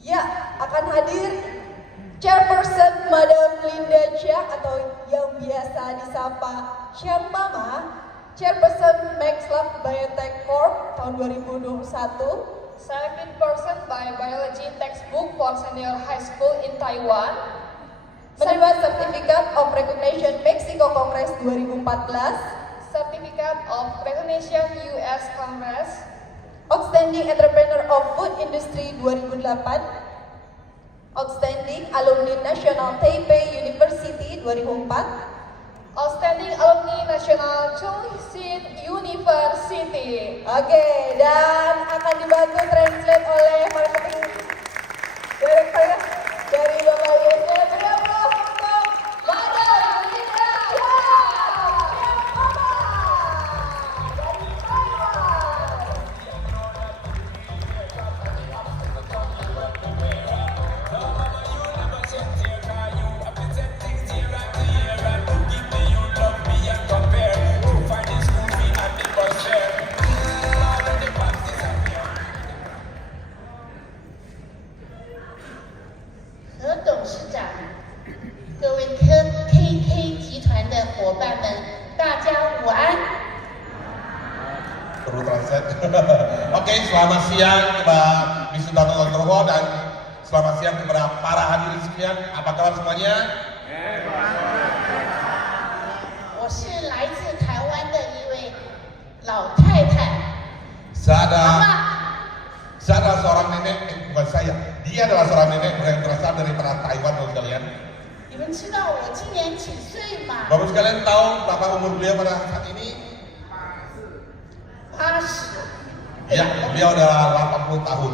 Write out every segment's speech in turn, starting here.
Ya, akan hadir Chairperson Madam Linda Chiang atau yang biasa disapa Chiang Mama, Chairperson Maxlab Biotech Corp tahun 2021. Selected person by Biology Textbook for Senior High School in Taiwan. Menerima Certificate of Recognition Mexico Congress 2014. Certificate of Recognition US Congress. Outstanding Entrepreneur of Food Industry 2008. Outstanding Alumni National Taipei University 2004. Outstanding Alumni National Chongqing University. Oke, dan akan dibantu translate oleh marketing director dari Bapak Yusuf. Berapa untuk Madam Linda Chiang dari Taiwan. Perlu translate. Oke, selamat siang kepada Wisuda Nugroho dan selamat siang kepada para hadirin sekalian. Apa kabar semuanya? 我是来自台湾的一位老太太。 Saya adalah seorang nenek, bukan saya. Dia adalah seorang nenek yang berasal dari tanah Taiwan, Bapak sekalian. 你们知道我今年几岁吗？ Bapak sekalian tahu berapa umur beliau pada saat ini? 80。 Ya, beliau adalah 80 tahun.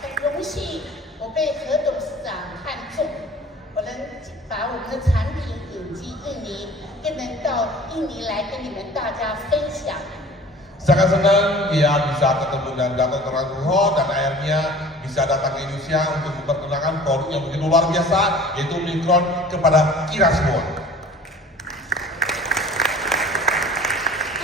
很荣幸我被何董事长看中，我能把我们的产品引进印尼，更能到印尼来跟你们大家分享。 Sangat senang dia bisa ketemu dengan Dato' Nugroho dan akhirnya bisa datang ke Indonesia untuk memperkenalkan produk yang begitu luar biasa, yaitu Omicron kepada kita semua.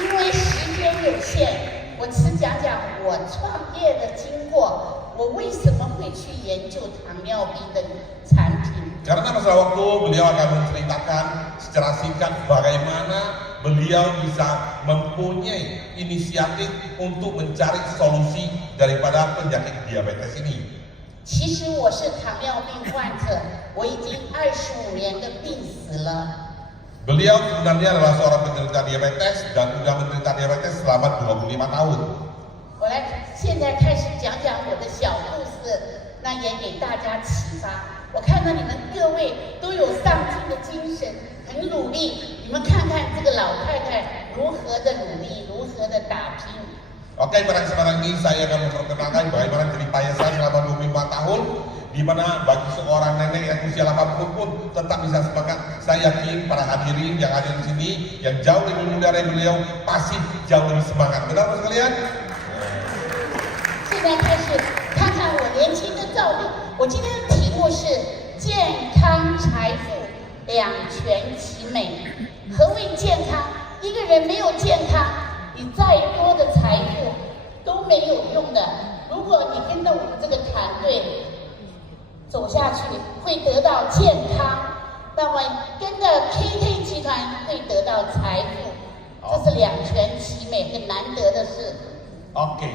因为时间有限，我只讲讲我创业的经过，我为什么会去研究糖尿病的产品。 Karena masalah waktu, beliau akan menceritakan secara singkat bagaimana beliau bisa mempunyai inisiatif untuk mencari solusi daripada penyakit diabetes ini. 其实我是糖尿病患者，我已经25年的病史了。 Beliau sebenarnya adalah seorang penderita diabetes dan sudah menderita diabetes selama 25 tahun. 我现在开始讲讲我的小故事，那也给大家启发。我看到你们各位都有上进的精神，很努力。你们看看这个老太太如何的努力，如何的打拼。 Oke, pada kesempatan ini saya akan memperkenalkan bagaimana jeripaya saya selama 25 tahun, di mana bagi seorang nenek yang usia 80 pun tetap bisa semangat. Saya yakin para hadirin yang ada di sini, yang jauh lebih muda dari beliau, pasti jauh lebih semangat. Benar Bapak sekalian? 现在开始看看我年轻的照片。我今天的题目是健康财富两全其美。何谓健康？一个人没有健康，你再多的财富都没有用的。如果你跟着我们这个团队走下去，会得到健康，那么跟着 KK 集团会得到财富，这是两全其美，很难得的事。 Oke,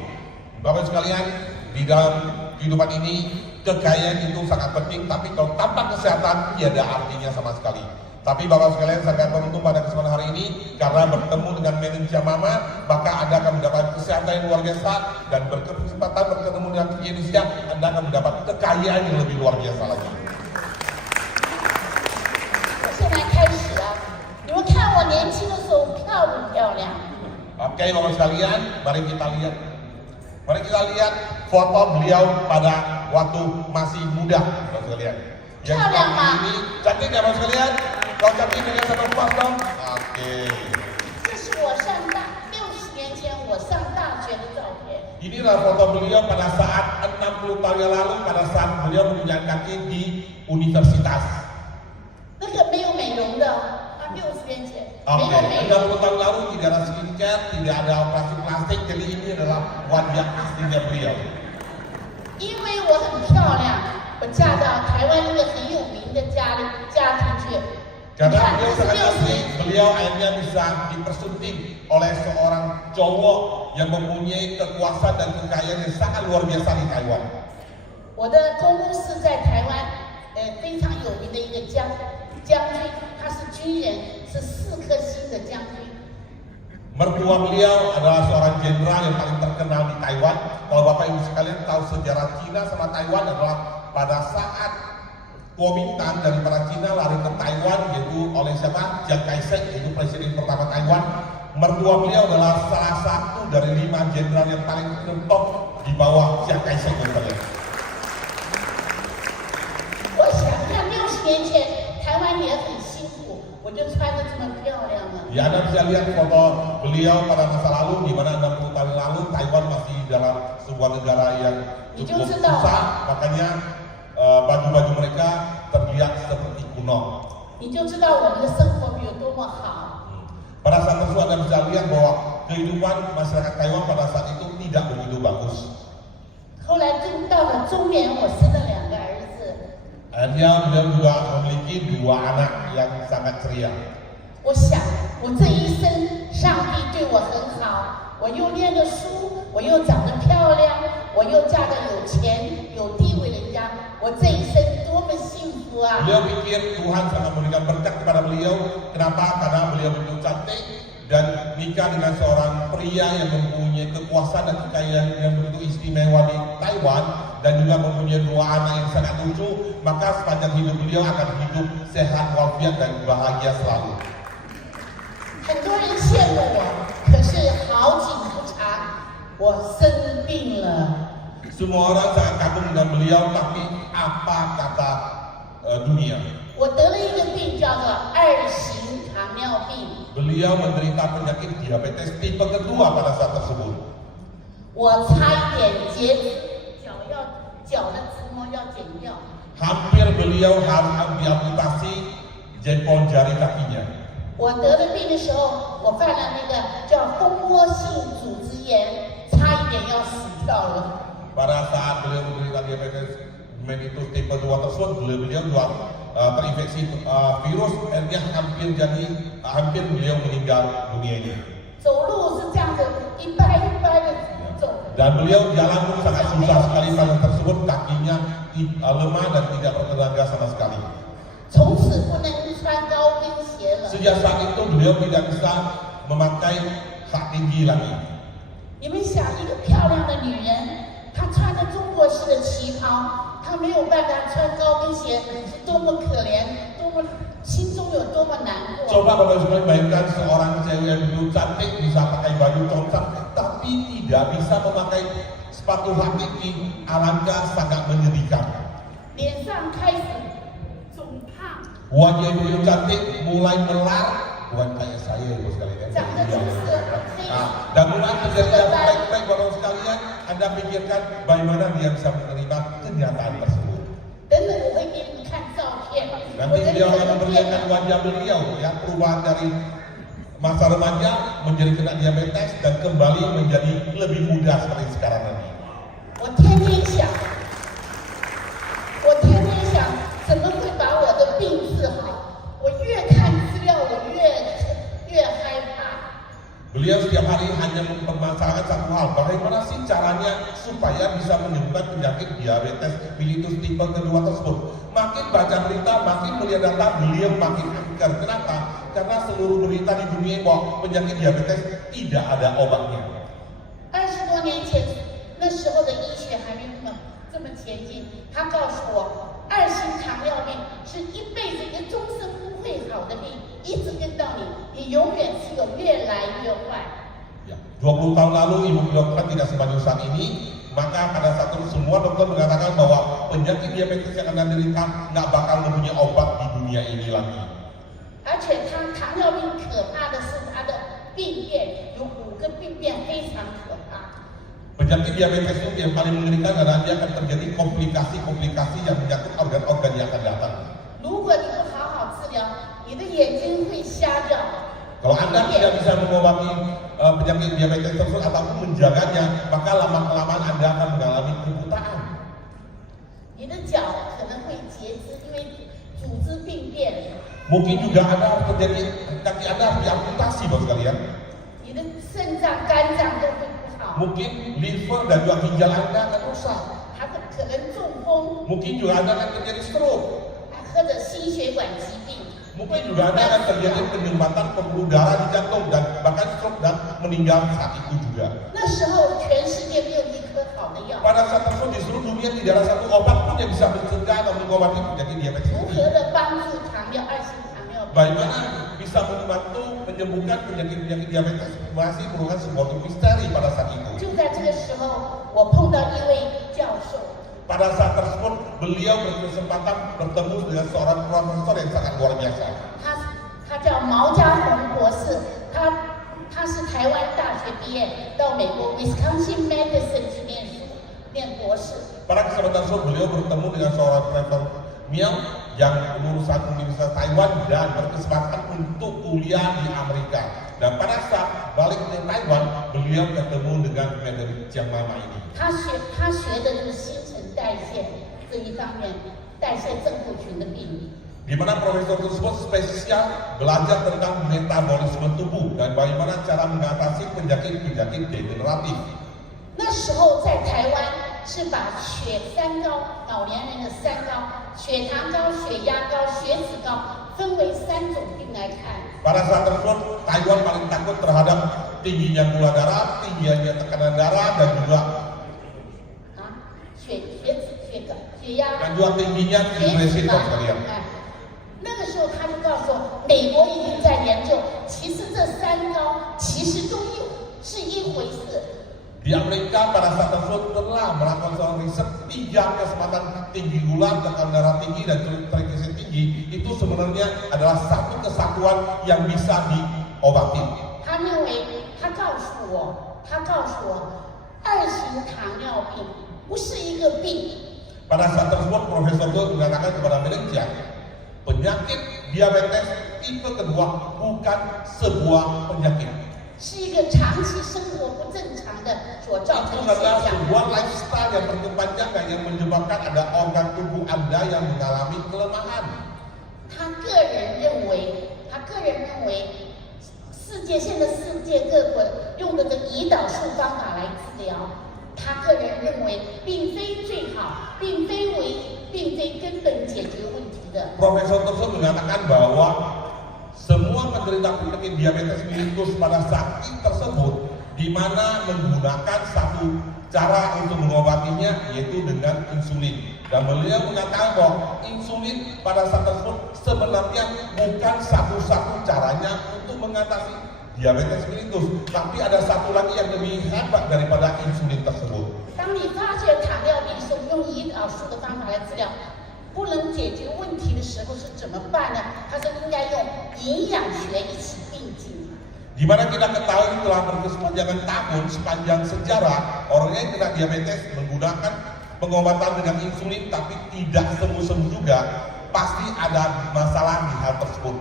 Bapak sekalian, di dalam kehidupan ini kekayaan itu sangat penting, tapi kalau tanpa kesehatan tiada artinya sama sekali. Tapi Bapak sekalian sangat beruntung pada kesempatan hari ini karena bertemu dengan manajer Mama, maka Anda akan mendapat kesehatan yang luar biasa dan berkesempatan bertemu dengan Indonesia, Anda akan mendapat kekayaan yang lebih luar biasa lagi. 现在开始啊！你们看我年轻的时候漂不漂亮？ Oke, Bapak sekalian, mari kita lihat. Mari kita lihat foto beliau pada waktu masih muda, Bapak sekalian. Yang seperti ini, cantik ya Bapak sekalian? Kalau cantik dengan satu puas dong. Oke. 这是我上大60年前我上大学的照片。 Inilah foto beliau pada saat 60 tahun yang lalu, pada saat beliau menginjak kaki di universitas. 那个没有美容的，他60年前 Oke, 没有美容。 60 tahun lalu tidak ada skincare, tidak ada operasi plastik, jadi ini adalah wajah aslinya beliau. 因为我很漂亮，我嫁到台湾一个很有名的家庭去。你 Karena 看， beliau 这是 sangat 60 asli, beliau akhirnya bisa dipersunting oleh seorang cowok yang mempunyai kekuasaan dan kekayaan yang sangat luar biasa di Taiwan. 我的公公是在台湾，非常有名的一个将军，他是军人，是4颗星的将军。 Mertua beliau adalah seorang jenderal yang paling terkenal di Taiwan. Kalau Bapak Ibu sekalian tahu sejarah Cina sama Taiwan adalah pada saat Kuomintang daripada Cina lari ke Taiwan, yaitu oleh siapa? Chiang Kai-shek, yaitu presiden pertama Taiwan. Mertua beliau adalah salah satu dari 5 jenderal yang paling top di bawah Chiang Kai-shek. 我想看60年前台湾也很辛苦，我就穿得这么漂亮吗？ Ya, Anda bisa lihat foto beliau pada masa lalu, di mana 60 tahun lalu Taiwan masih dalam sebuah negara yang cukup susah, makanya baju-baju mereka terlihat seperti kuno. 你就知道我们的生活有多么好。 Pada saat tersebut Anda bisa lihat bahwa kehidupan masyarakat Taiwan pada saat itu tidak begitu bagus. 后来到了中年，我生了2个儿子。 Akhirnya beliau juga memiliki 2 anak yang sangat ceria. 我想，我这一生上帝对我很好，我又念了书，我又长得漂亮，我又嫁个有钱有地位的人家，我这一生多么幸福啊！ Beliau pikir Tuhan sangat memberikan berkat kepada beliau. Kenapa? Karena beliau begitu cantik dan nikah dengan seorang pria yang mempunyai kekuasaan dan kekayaan yang begitu istimewa di Taiwan dan juga mempunyai 2 anak yang sangat lucu. Maka sepanjang hidup beliau akan hidup sehat walafiat dan bahagia selalu. 很多人羡慕我，可是好景不长，我生病了。 Semua orang sangat kagum dengan beliau, tapi apa kata dunia? 我得了一个病，叫做2型糖尿病。 Beliau menderita penyakit diabetes tipe kedua pada saat tersebut. 我差一点截肢，脚的直毛要剪掉。 Hampir beliau harus diamputasi jempol jari kakinya. 我得了病的时候，我犯了那个叫蜂窝性组织炎，差一点要死掉了。 Pada saat beliau menderita diabetes mellitus tipe 2 tersebut, beliau juga terinfeksi virus, akhirnya hampir beliau meninggal dunia ini. 走路是这样子，一掰一掰的走。 Dan beliau jalan pun sangat susah sekali pada tersebut, kakinya lemah dan tidak bertenaga sama sekali. 从此不能穿高跟鞋了。 Sejak saat itu beliau tidak bisa memakai hak tinggi lagi. 你们想，一个漂亮的女人，她穿着中国式的旗袍，她没有办法穿高跟鞋，是多么可怜，多么心中有多么难过。 Coba Bapak Ibu bayangkan seorang cewek yang dulu cantik bisa pakai baju concang, tapi tidak bisa memakai sepatu hak tinggi, alangkah sangat menyedihkan. 脸上开始肿胖， Wajah ibu yang cantik mulai melar, bukan kayak saya ibu sekalian. Dan mulai terjadi yang baik-baik Bapak sekalian, Anda pikirkan bagaimana dia bisa menerima kenyataan tersebut. 等等，我会给你们看照片。 Nanti beliau akan memperlihatkan wajah beliau ya, perubahan dari masa remaja menjadi kena diabetes dan kembali menjadi lebih muda seperti sekarang ini. 我天天想，怎么会把我的病治好？我越看资料，我越害怕。 Beliau setiap hari hanya mempermasalahkan satu hal, bagaimana sih caranya supaya bisa menyembuhkan penyakit diabetes mellitus tipe kedua tersebut. Makin baca berita, makin melihat data, beliau makin angker. Kenapa? Karena seluruh berita di dunia bahwa penyakit diabetes tidak ada obatnya. 20多年前，那时候的医学还没这么前进。他告诉我，2型糖尿病是一辈子一个终身不会好的病，一直跟到你，你永远只有越来越坏。 Ya, 20 tahun lalu ibu dokter tidak semaju saat ini, maka pada saat itu semua dokter mengatakan bahwa penyakit diabetes yang Anda derita nggak bakal mempunyai obat di dunia ini lagi. 而且糖尿病可怕的是它的病变，有5个病变非常可怕。 Penyakit diabetes itu yang paling mengerikan karena dia akan terjadi komplikasi-komplikasi yang menyangkut organ-organ yang akan datang. 如果你不好好治疗，你的眼睛会瞎掉。Anda tidak bisa mengobati penyakit diabetes tersebut ataupun menjaganya, maka lama-kelamaan Anda akan mengalami kebutaan. 你的脚可能会截肢，因为组织病变。 Mungkin juga Anda terjadi kaki Anda harus diamputasi, Bapak sekalian. 你的肾脏、肝脏都会不好， Mungkin liver dan juga ginjal Anda akan rusak. 还会可能中风， Mungkin juga Anda akan terjadi stroke. 或者心血管疾病。 Mungkin juga Anda akan terjadi penyumbatan pembuluh darah di jantung dan bahkan stroke dan meninggal saat itu juga. 那时候全世界没有一颗好的药， Pada saat tersebut di seluruh dunia tidak ada satu obat pun yang bisa mencegah atau mengobati penyakit diabetes 如 ini. 何的帮助糖尿、二型糖尿病？ Bagaimana bisa membantu menyembuhkan penyakit-penyakit diabetes masih merupakan sebuah misteri pada saat itu. 就在这个时候，我碰到一位教授， Pada saat tersebut beliau berkesempatan bertemu dengan seorang profesor yang sangat luar biasa. 他叫毛家宏博士，他是台湾大学毕业，到美国 Wisconsin Medicine 去念书，念博士。 Pada kesempatan tersebut beliau bertemu dengan seorang Profesor Miao yang lulusan Universitas Taiwan dan berkesempatan untuk kuliah di Amerika. Dan pada saat balik ke Taiwan, beliau ketemu dengan Frederick Jiang Mama ini. 他学的就是新陈代谢这一方面，代谢症候群的病理。 Di mana profesor tersebut spesial belajar tentang metabolisme tubuh dan bagaimana cara mengatasi penyakit-penyakit degeneratif. 那时候在台湾是把三高，老年人的三高，血糖高、血压高、血脂高，分为3种病来看。 Pada saat tersebut, Taiwan paling takut terhadap tingginya gula darah, tingginya tekanan darah dan juga 血压。 dan juga tingginya triglyceride sekalian. 那个时候他就告诉我，美国已经在研究，其实这3高其实都是一回事。 Di Amerika pada saat tersebut telah melakukan seorang riset 3 kesempatan tinggi gula, tekanan darah tinggi dan triglyceride tinggi itu sebenarnya adalah satu kesatuan yang bisa diobati. 他认为，他告诉我，2型糖尿病不是一个病。 Pada saat tersebut Profesor itu mengatakan kepada Melenja, penyakit diabetes tipe kedua bukan sebuah penyakit. 是一个长期生活不正常的所造 Itu 成的 adalah 现象。 sebuah lifestyle yang berkepanjangan yang menyebabkan ada organ tubuh Anda yang mengalami kelemahan. 他个人认为，现在世界各国用的这胰岛素方法来治疗，他个人认为并非最好，并非根本解决问题的。 Profesor tersebut mengatakan bahwa semua penderita penyakit diabetes mellitus pada saat tersebut di mana menggunakan satu cara untuk mengobatinya yaitu dengan insulin. Dan beliau mengatakan bahwa insulin pada saat tersebut sebenarnya bukan satu-satu caranya untuk mengatasi diabetes mellitus, tapi ada satu lagi yang lebih hebat daripada insulin tersebut. 当你发觉糖尿病是用胰岛素的方法来治疗，不能解决问题的时候是怎么办呢？他说应该用营养学一起并进。 Di mana kita ketahui telah berkepanjangan tahun sepanjang sejarah orang yang kena diabetes menggunakan pengobatan dengan insulin tapi tidak sembuh-sembuh juga, pasti ada masalah di hal tersebut.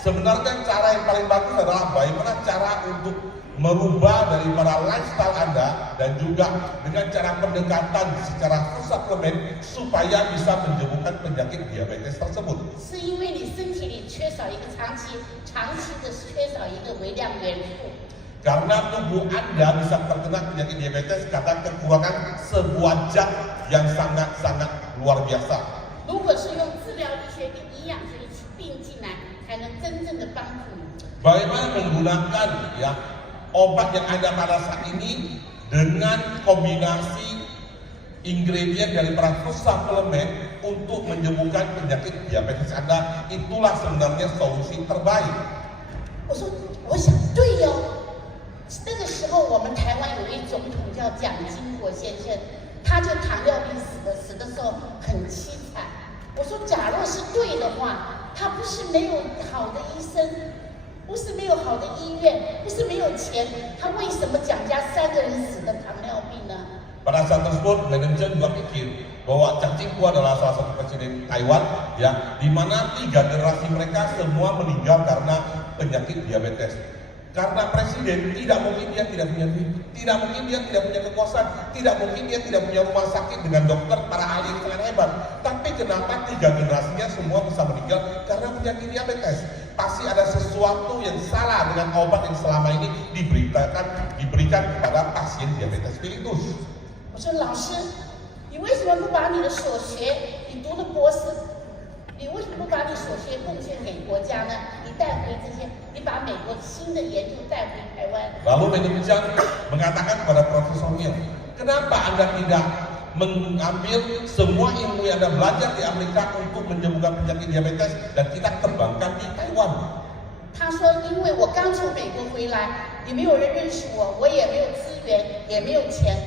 Sebenarnya cara yang paling bagus adalah bagaimana cara untuk merubah daripada lifestyle Anda dan juga dengan cara pendekatan secara suplemen supaya bisa menyembuhkan penyakit diabetes tersebut. 是因为你身体里缺少一个长期的缺少一个微量元素。 Karena tubuh Anda bisa terkena penyakit diabetes karena kekurangan sebuah zat yang sangat-sangat luar biasa. 如果是用治疗医学跟营养学一起并进来，才能真正的帮助你。 Bagaimana menggunakan ya obat yang ada pada saat ini dengan kombinasi ingredient dari para suplemen untuk menyembuhkan penyakit diabetes Anda, itulah sebenarnya solusi terbaik. 我想对哦。那个时候我们台湾有一总统叫蒋经国先生，他就糖尿病死的时候很凄惨。我说假若是对的话，他不是没有好的医生，不是没有好的医院，不是没有钱，他为什么蒋家3个人死的糖尿病呢？ Pada saat tersebut, manajer juga pikir bahwa Chiang Ching-kuo adalah salah satu presiden Taiwan, ya, di mana 3 generasi mereka semua meninggal karena penyakit diabetes. Karena presiden tidak mungkin dia tidak punya duit, tidak mungkin dia tidak punya kekuasaan, tidak mungkin dia tidak punya rumah sakit dengan dokter para ahli yang sangat hebat. Tapi kenapa 3 generasinya semua bisa meninggal karena penyakit diabetes? Pasti ada sesuatu yang salah dengan obat yang selama ini diberikan kepada pasien diabetes mellitus. 我说老师，你为什么不把你的所学，你读的博士，你为什么不把你所学贡献给国家呢？你带回这些，你把美国新的研究带回台湾。 Lalu manajer mengatakan kepada profesornya, kenapa Anda tidak mengambil semua ilmu yang Anda belajar di Amerika untuk menyembuhkan penyakit diabetes dan kita kembangkan di Taiwan? 他说，因为我刚从美国回来，也没有人认识我，我也没有资源，也没有钱，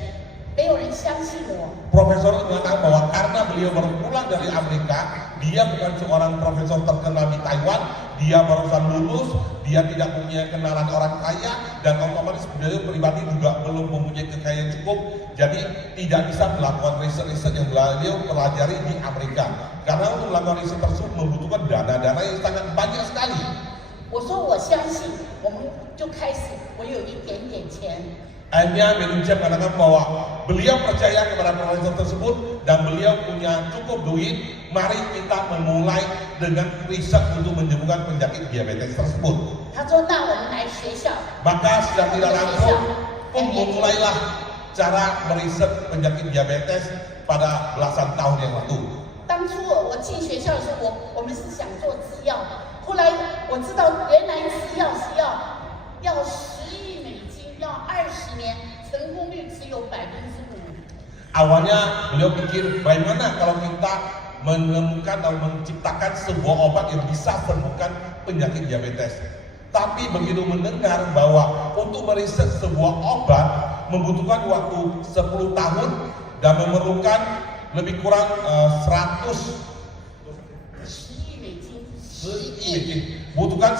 没有人相信我。 Profesor mengatakan bahwa karena beliau baru pulang dari Amerika, dia bukan seorang profesor terkenal di Taiwan, dia barusan lulus, dia tidak punya kenalan orang kaya, dan otomatis beliau pribadi juga belum mempunyai kekayaan cukup, jadi tidak bisa melakukan riset-riset yang beliau pelajari di Amerika. Karena untuk melakukan riset tersebut membutuhkan dana-dana yang sangat banyak sekali. 我说我相信，我们就开始，我有一点点钱。 Akhirnya manajer mengatakan bahwa beliau percaya kepada profesor tersebut dan beliau punya cukup duit. Mari kita memulai dengan riset untuk menyembuhkan penyakit diabetes tersebut. 他说：“那我们来学校。” Maka secara tidak langsung pun memulailah cara meriset penyakit diabetes pada belasan tahun yang lalu. 当初我进学校的时候，我们是想做制药，后来我知道原来制药是要10亿美金，要20年，成功率只有5%。 Awalnya beliau pikir bagaimana kalau kita menemukan atau menciptakan sebuah obat yang bisa sembuhkan penyakit diabetes. Tapi begitu mendengar bahwa untuk meriset sebuah obat membutuhkan waktu 10 tahun dan memerlukan lebih kurang 100 butuhkan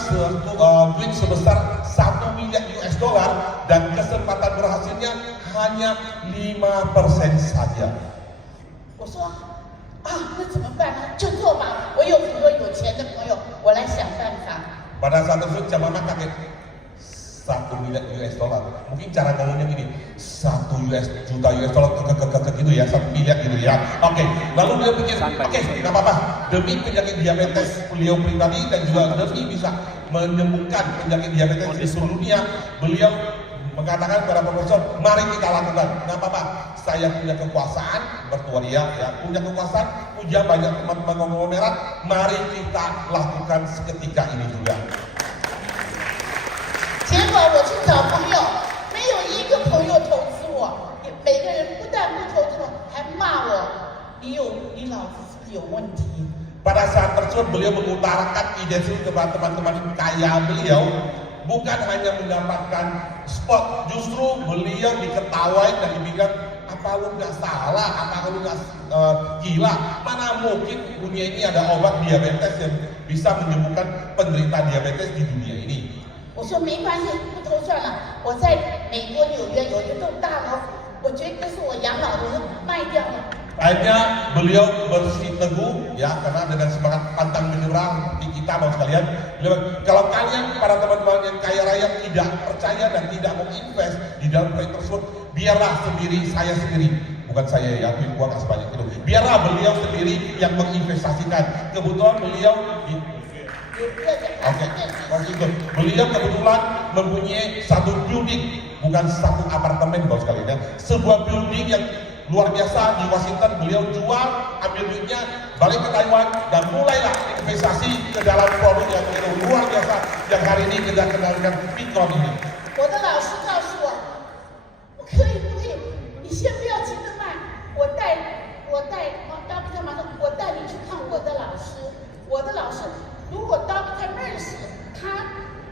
duit sebesar 1 miliar US dollar dan kesempatan berhasilnya hanya 5% saja. 我说啊，那怎么办呢？就做吧，我有很多有钱的朋友，我来想办法。 Pada saat tersebut Jamama kaget 1 miliar US dollar. Mungkin cara ngomongnya gini, 1 juta US dollar gitu ya, 1 miliar gitu ya. Oke, lalu beliau pikir, oke, nggak apa-apa. Demi penyakit diabetes beliau pribadi dan juga demi bisa menyembuhkan penyakit diabetes di seluruh dunia, beliau mengatakan kepada profesor, mari kita lakukan. Nggak apa-apa, saya punya kekuasaan, bertua dia ya, punya kekuasaan, punya banyak teman-teman konglomerat, mari kita lakukan seketika ini juga. 结果我去找朋友，没有一个朋友投资我，每个人不但不投资我，还骂我，你脑子是不是有问题？ Pada saat tersebut beliau mengutarakan ide itu kepada teman-teman kaya beliau, bukan hanya mendapatkan spot, justru beliau diketawai dan dibilang, apa lu nggak salah, apa lu nggak gila, mana mungkin dunia ini ada obat diabetes yang bisa menyembuhkan penderita diabetes di dunia ini. 我说没关系，不投算了。我在美国纽约有一栋大老虎，我觉得这是我养老的，我卖掉了。 Akhirnya beliau bersiteguh ya, karena dengan semangat pantang menyerah di kita mau sekalian. Beliau, kalau kalian para teman-teman yang kaya raya tidak percaya dan tidak mau invest di dalam proyek tersebut, biarlah sendiri, saya sendiri. Bukan saya ya, duit gua nggak sebanyak itu. Biarlah beliau sendiri yang menginvestasikan. Kebetulan beliau di Oke, itu. Beliau kebetulan mempunyai satu building, bukan satu apartemen bos sekalian ya. Sebuah building yang luar biasa di Washington. Beliau jual, ambil duitnya, balik ke Taiwan dan mulailah investasi ke dalam produk yang begitu luar biasa yang hari ini kita kenal dengan Picon ini. 我的老师告诉我，不可以，你先不要急着卖，我带马上我带你去看我的老师，如果Dr. Mercer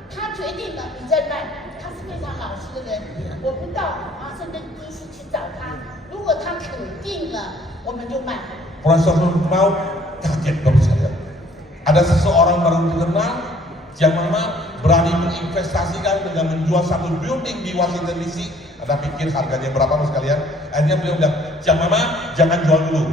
他决定了，你再卖，他是非常老实的人，我们到华盛顿 DC 去找他，如果他肯定了，我们就卖。 Profesor mau kaget bos sekalian. Ada seseorang baru dikenal, Jamama berani menginvestasikan dengan menjual satu building di Washington DC. Anda pikir harganya berapa bos sekalian? Akhirnya beliau bilang, Jamama jangan jual dulu.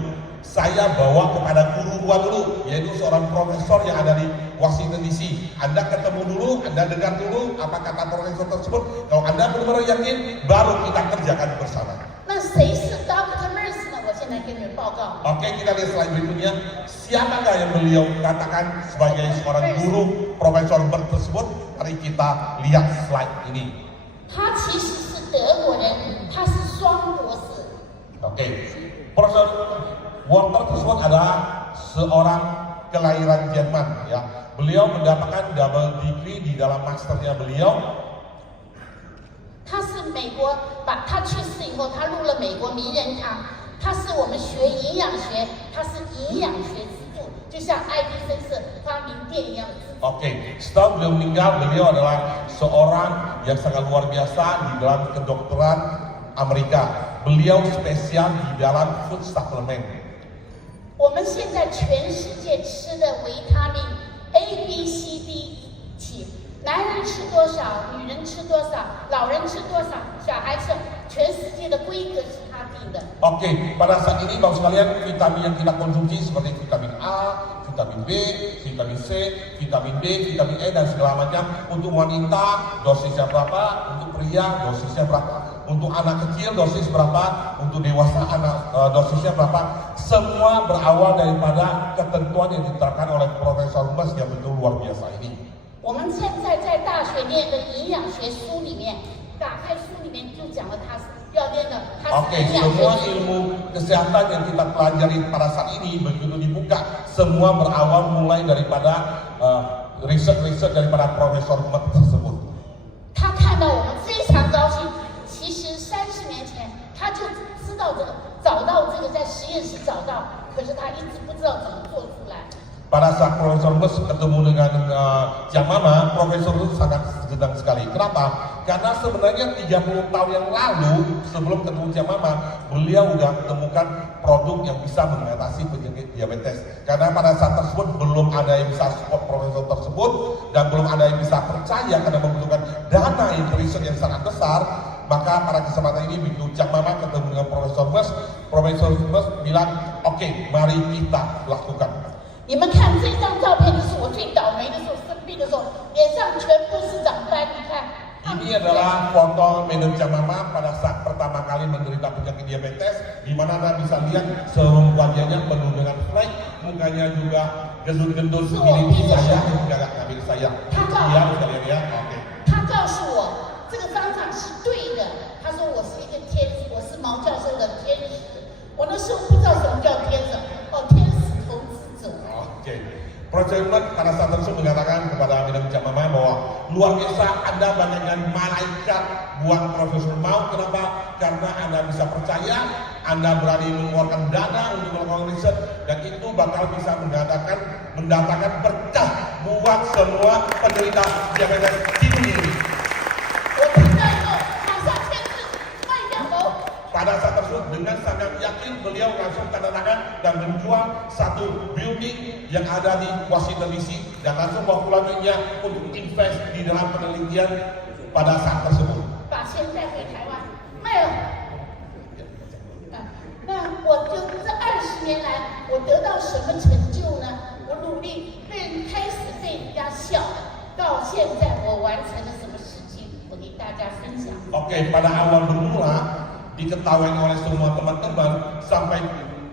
saya bawa kepada guru gua dulu, yaitu seorang profesor yang ada di Washington DC. Anda ketemu dulu, Anda dengar dulu apa kata profesor tersebut. Kalau Anda benar-benar yakin, baru kita kerjakan bersama. 那谁是 Dr. Merce 呢？我现在跟你们报告。 Oke, kita lihat slide berikutnya. Siapakah yang beliau katakan sebagai seorang guru profesor tersebut? Mari kita lihat slide ini. 他其实是德国人，他是双博士。 Oke, Profesor Walter tersebut adalah seorang kelahiran Jerman, ya. Beliau mendapatkan double degree di dalam masternya beliau. 他是美国，他去世以后，他入了美国名人堂。他是我们学营养学，他是营养学之父，就像爱迪生是发明电一样的之父。 Oke, setelah beliau meninggal, beliau adalah seorang yang sangat luar biasa di dalam kedokteran Amerika. Beliau spesial di dalam food supplement. 我们现在全世界吃的维他命 A、B、C、D 起，男人吃多少，女人吃多少，老人吃多少，小孩吃，全世界的规格是他定的。 Oke, pada saat ini Bapak sekalian, vitamin yang kita konsumsi seperti vitamin A, vitamin B, vitamin C, vitamin D, vitamin E dan segala macam. Untuk wanita dosisnya berapa, untuk pria dosisnya berapa, untuk anak kecil dosis berapa, untuk dewasa anak dosisnya berapa. Semua berawal daripada ketentuan yang ditetapkan oleh Profesor Mas yang betul luar biasa ini. 我们现在在大学念的营养学书里面，打开书里面就讲了他是要念的，他 Oke, 是营养 semua 学。 ilmu kesehatan yang kita pelajari pada saat ini begitu dibuka, semua berawal mulai daripada riset-riset daripada Profesor Mas tersebut. 他看到我们非常高兴。其实30年前他就知道这个，找到这个在实验室找到，可是他一直不知道怎么做出来。 Pada saat Profesor Mas ketemu dengan Jang Mama, Profesor itu sangat senang sekali. Kenapa? Karena sebenarnya 30 tahun yang lalu sebelum ketemu Jang Mama, beliau sudah menemukan produk yang bisa mengatasi penyakit diabetes. Karena pada saat tersebut belum ada yang bisa support Profesor tersebut dan belum ada yang bisa percaya karena membutuhkan dana riset yang sangat besar. Maka pada kesempatan ini begitu Jang Mama ketemu dengan Profesor Mas bilang, oke, mari kita lakukan. 你们看这张照片，就是我最倒霉的时候，生病的时候，脸上全部是长斑。你看， Ini adalah foto manajer Mama pada saat pertama kali menderita penyakit diabetes, di mana Anda bisa lihat seluruh wajahnya penuh dengan flek, mukanya juga gendut-gendut mirip saya, agak mirip saya. Iya, sekalian ya. Oke. 他告诉我这个方法是对的。他说我是一个天使，我是毛教授的天使。我那时候不知道什么叫天使，哦，天使投资者。 Oke. Profesor pada saat tersebut mengatakan kepada manajer Mama bahwa luar biasa Anda bagaikan malaikat buat Profesor Mau. Kenapa? Karena Anda bisa percaya, Anda berani mengeluarkan dana untuk melakukan riset dan itu bakal bisa mendatangkan berkah buat semua penderita diabetes di dunia ini. 我听到以后，马上签字卖掉楼。 Pada saat tersebut dengan sangat yakin beliau langsung tanda tangan dan menjual satu building yang ada di Washington DC dan langsung bawa pulangnya untuk invest di dalam penelitian pada saat tersebut. 把钱带回台湾卖了。那我就这20年来，我得到什么成就呢？我努力开始被人家笑，到现在我完成了什么事情？我给大家分享。 Oke, pada awal bermula diketahui oleh semua teman-teman sampai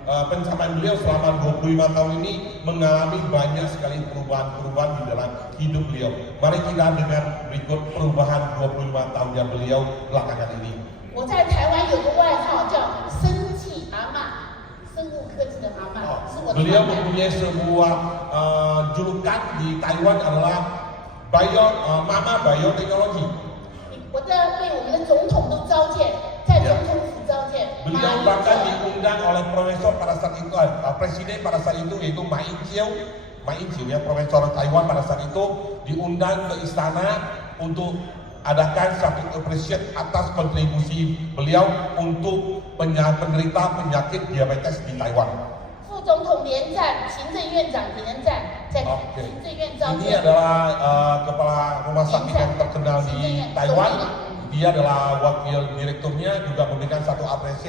pencapaian beliau selama 25 tahun ini mengalami banyak sekali perubahan-perubahan di dalam hidup beliau. Mari kita dengar berikut perubahan 25 tahun yang beliau belakangan ini. 我在台湾有个外号叫生技阿嬷，生物科技的阿嬷，是我的 Beliau 老板。 mempunyai sebuah julukan di Taiwan adalah Mama Bioteknologi. 我的被我们的总统都召见，在总统府召见。 Beliau bahkan diundang oleh profesor pada saat itu, presiden pada saat itu yaitu Ma Ying-jeou ya, profesor Taiwan pada saat itu diundang ke istana untuk adakan satu appreciate atas kontribusi beliau untuk penderita penyakit diabetes di Taiwan. 副总统连战、行政院长连战在 Oke. 行政院召 Ini 见。 adalah kepala rumah sakit yang terkenal di Taiwan. Dia adalah wakil direkturnya juga memberikan satu apresiasi